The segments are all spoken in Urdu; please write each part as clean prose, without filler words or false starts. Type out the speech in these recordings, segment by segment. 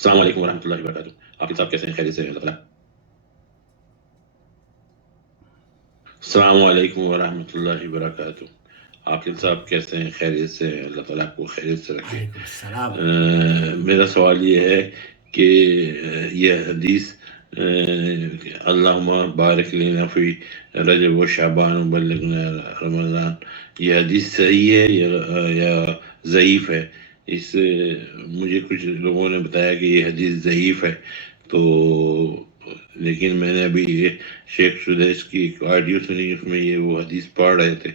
السلام علیکم ورحمۃ اللہ وبرکاتہ. عاقل صاحب کیسے ہیں؟ خیریت سے ہیں اللہ تعالیٰ؟ السلام علیکم ورحمۃ اللہ وبرکاتہ. عاقل صاحب کیسے ہیں؟ خیریت سے ہیں اللہ تعالیٰ کو خیریت سے رکھے. وعلیکم السلام. میرا سوال یہ ہے کہ یہ حدیث اللہم بارک لنا فی رجب و شعبان و بلغنا رمضان، یہ حدیث صحیح ہے یا ضعیف ہے؟ مجھے کچھ لوگوں نے بتایا کہ یہ حدیث ضعیف ہے، تو لیکن میں نے ابھی یہ شیخ سدیس کی ایک آڈیو سنی، اس میں یہ وہ حدیث پڑھ رہے تھے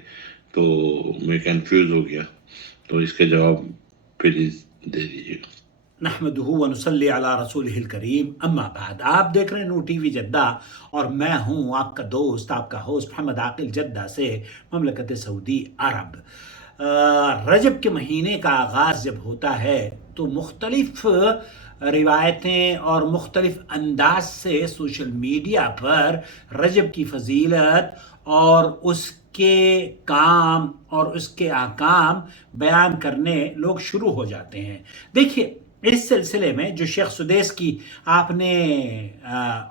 تو میں کنفیوز ہو گیا، تو اس کا جواب پلیز دے دیجیے. نحمدہ و نصلی علی رسولہ الکریم، اما بعد. آپ دیکھ رہے ہیں نور ٹی وی جدہ اور میں ہوں آپ کا دوست، آپ کا ہوسٹ محمد عاقل جدہ سے مملکت سعودی عرب. رجب کے مہینے کا آغاز جب ہوتا ہے تو مختلف روایتیں اور مختلف انداز سے سوشل میڈیا پر رجب کی فضیلت اور اس کے کام اور اس کے احکام بیان کرنے لوگ شروع ہو جاتے ہیں. دیکھیے، اس سلسلے میں جو شیخ سدیس کی آپ نے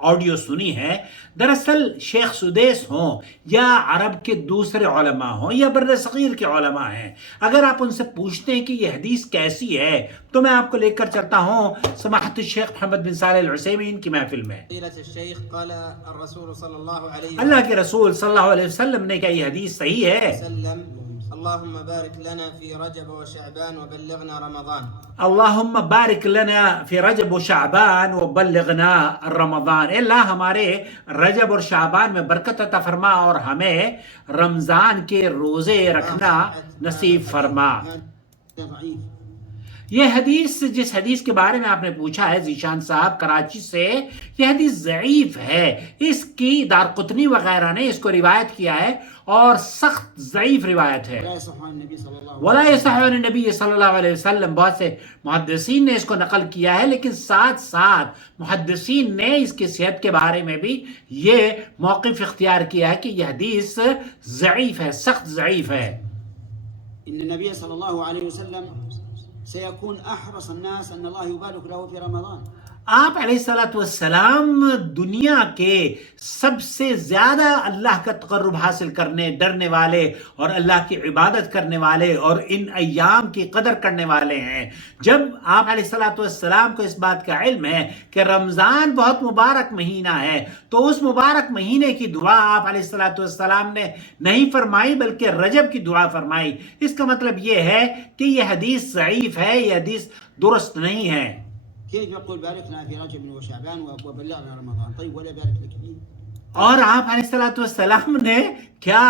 آڈیو سنی ہے، دراصل شیخ سدیس ہوں یا عرب کے دوسرے علماء ہوں یا بر صغیر کے علماء ہیں، اگر آپ ان سے پوچھتے ہیں کہ یہ حدیث کیسی ہے تو میں آپ کو لے کر چلتا ہوں سماحت الشیخ محمد بن صالح العثیمین کی محفل میں. اللہ کے رسول صلی اللہ علیہ وسلم نے کہا یہ حدیث صحیح ہے. اللهم بارك لنا في رجب وشعبان وبلغنا رمضان. اللهم بارک لنا فی رجب و شعبان و بلغنا رمضان. اے اللہ ہمارے رجب اور شعبان میں برکت عطا فرما اور ہمیں رمضان کے روزے رکھنا نصیب فرما. یہ حدیث، جس حدیث کے بارے میں آپ نے پوچھا ہے ذیشان صاحب کراچی سے، یہ حدیث ضعیف ہے. اس کی دارقطنی وغیرہ نے اس کو روایت کیا ہے اور سخت ضعیف روایت ہے. ولا یصح عن النبی صلی اللہ علیہ وسلم، بہت سے محدثین نے اس کو نقل کیا ہے، لیکن ساتھ ساتھ محدثین نے اس کی صحت کے بارے میں بھی یہ موقف اختیار کیا ہے کہ یہ حدیث ضعیف ہے، سخت ضعیف ہے. ان النبی صلی اللہ علیہ وسلم سيكون احرص الناس ان الله يبارك له في رمضان. آپ علیہ السلام دنیا کے سب سے زیادہ اللہ کا تقرب حاصل کرنے، ڈرنے والے اور اللہ کی عبادت کرنے والے اور ان ایام کی قدر کرنے والے ہیں. جب آپ علیہ السلام کو اس بات کا علم ہے کہ رمضان بہت مبارک مہینہ ہے تو اس مبارک مہینے کی دعا آپ علیہ السلام نے نہیں فرمائی بلکہ رجب کی دعا فرمائی. اس کا مطلب یہ ہے کہ یہ حدیث ضعیف ہے، یہ حدیث درست نہیں ہے. كيف يقول بارك لنا في رجب وشعبان وبلغنا رمضان؟ طيب ولا بارك لك فيه؟ اور آپ علیہ السلام نے کیا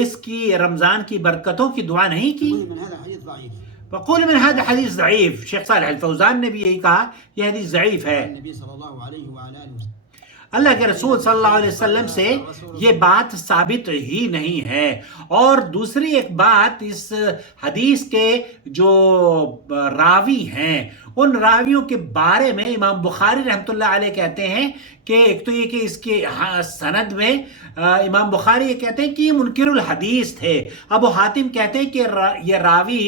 اس کی رمضان کی برکتوں کی دعا نہیں کی؟ من هذا حديث ضعيف. فقول من هذا حدیث ضعیف. شیخ صالح الفوزان نے بھی یہی کہا یہ حدیث ضعیف ہے. النبي صلى الله عليه وعلى اله وسلم، اللہ کے رسول صلی اللہ علیہ وسلم سے یہ بات ثابت ہی نہیں ہے. اور دوسری ایک بات، اس حدیث کے جو راوی ہیں ان راویوں کے بارے میں امام بخاری رحمۃ اللہ علیہ کہتے ہیں کہ ایک تو یہ کہ اس کے سند میں امام بخاری یہ کہتے ہیں کہ یہ منکر الحدیث تھے. ابو حاتم کہتے ہیں کہ یہ راوی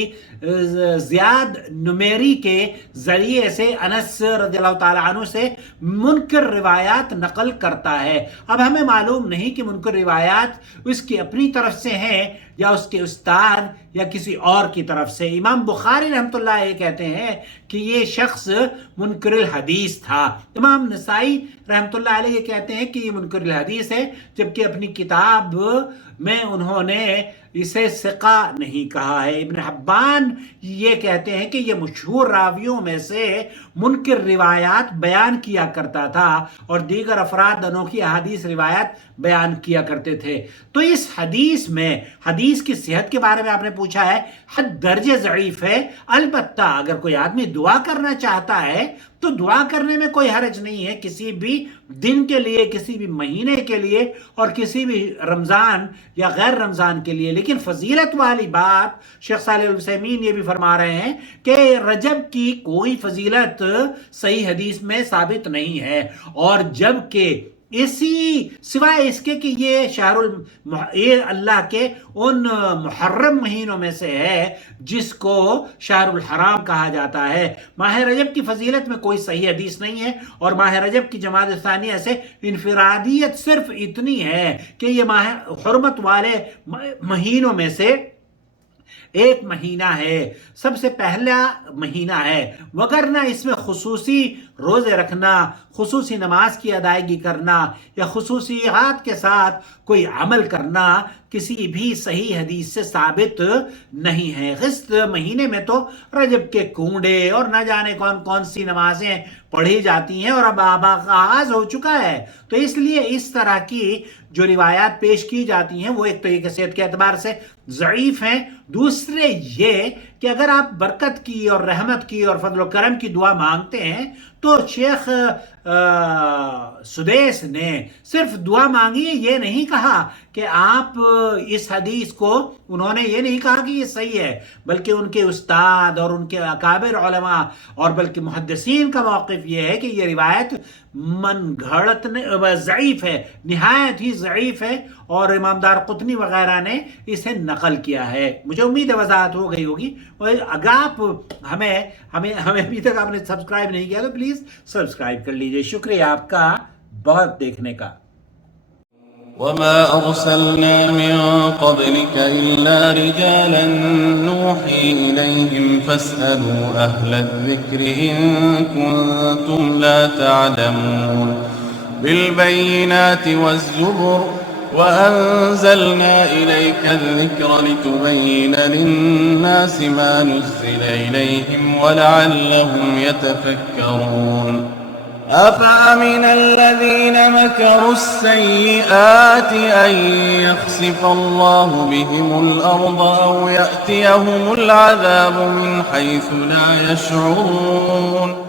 زیاد نمیری کے ذریعے سے انس رضی اللہ تعالیٰ عنہ سے منکر روایات نقل کرتا ہے. اب ہمیں معلوم نہیں کہ منکر روایات اس کی اپنی طرف سے ہیں یا اس کے استاد یا کسی اور کی طرف سے. امام بخاری رحمۃ اللہ علیہ کہتے ہیں کہ یہ شخص منکر الحدیث تھا. امام نسائی رحمۃ اللہ علیہ کہتے ہیں کہ یہ منکر الحدیث ہے، جبکہ اپنی کتاب میں انہوں نے اسے ثقہ نہیں کہا ہے. ابن حبان یہ کہتے ہیں کہ یہ مشہور راویوں میں سے منکر روایات بیان کیا کرتا تھا اور دیگر افراد انوکھی احادیث روایات بیان کیا کرتے تھے. تو اس حدیث میں، حدیث کی صحت کے بارے میں آپ نے پوچھا ہے، حد درجے ضعیف ہے. البتہ اگر کوئی آدمی دعا کرنا چاہتا ہے تو دعا کرنے میں کوئی حرج نہیں ہے، کسی بھی دن کے لیے، کسی بھی مہینے کے لیے اور کسی بھی رمضان یا غیر رمضان کے لیے. لیکن فضیلت والی بات شیخ صالح العثیمین یہ بھی فرما رہے ہیں کہ رجب کی کوئی فضیلت صحیح حدیث میں ثابت نہیں ہے. اور جب کہ اسی سوائے اس کے کہ یہ اللہ کے ان محرم مہینوں میں سے ہے جس کو شہر الحرام کہا جاتا ہے۔ ماہ رجب کی فضیلت میں کوئی صحیح حدیث نہیں ہے، اور ماہ رجب کی جماد ثانیہ سے انفرادیت صرف اتنی ہے کہ یہ ماہ حرمت والے مہینوں میں سے ایک مہینہ ہے، سب سے پہلا مہینہ ہے، وگرنہ اس میں خصوصی روزے رکھنا، خصوصی نماز کی ادائیگی کرنا یا خصوصیات کے ساتھ کوئی عمل کرنا کسی بھی صحیح حدیث سے ثابت نہیں ہے۔ غسط مہینے میں تو رجب کے کنڈے اور نہ جانے کون کون سی نمازیں پڑھی جاتی ہیں، اور اب آغاز ہو چکا ہے، تو اس لیے اس طرح کی جو روایات پیش کی جاتی ہیں وہ ایک تو یہ صحت کے اعتبار سے ضعیف ہیں، دوسرے یہ کہ اگر آپ برکت کی اور رحمت کی اور فضل و کرم کی دعا مانگتے ہیں تو شیخ سدیس نے صرف دعا مانگی ہے، یہ نہیں کہا کہ آپ اس حدیث کو، انہوں نے یہ نہیں کہا کہ یہ صحیح ہے، بلکہ ان کے استاد اور ان کے اکابر علماء اور بلکہ محدثین کا موقف یہ ہے کہ یہ روایت من گھڑت ضعیف ہے، نہایت ہی ضعیف ہے، اور امام دارقطنی وغیرہ نے اسے نقل کیا ہے۔ مجھے امید ہے وضاحت ہو گئی ہوگی، اور اگر آپ ہمیں ابھی تک آپ نے سبسکرائب نہیں کیا تو پلیز سبسکرائب کر لیجئے۔ شکریہ آپ کا بہت دیکھنے کا۔ وما أرسلنا من قبلك إلا رجالا نوحي إليهم فاسألوا أهل الذكر إن كنتم لا تعلمون بالبينات والزبر وأنزلنا إليك الذكر لتبين للناس ما نزل إليهم ولعلهم يتفكرون أفأمن الذين مكروا السيئات أن يخسف الله بهم الأرض أو يأتيهم العذاب من حيث لا يشعرون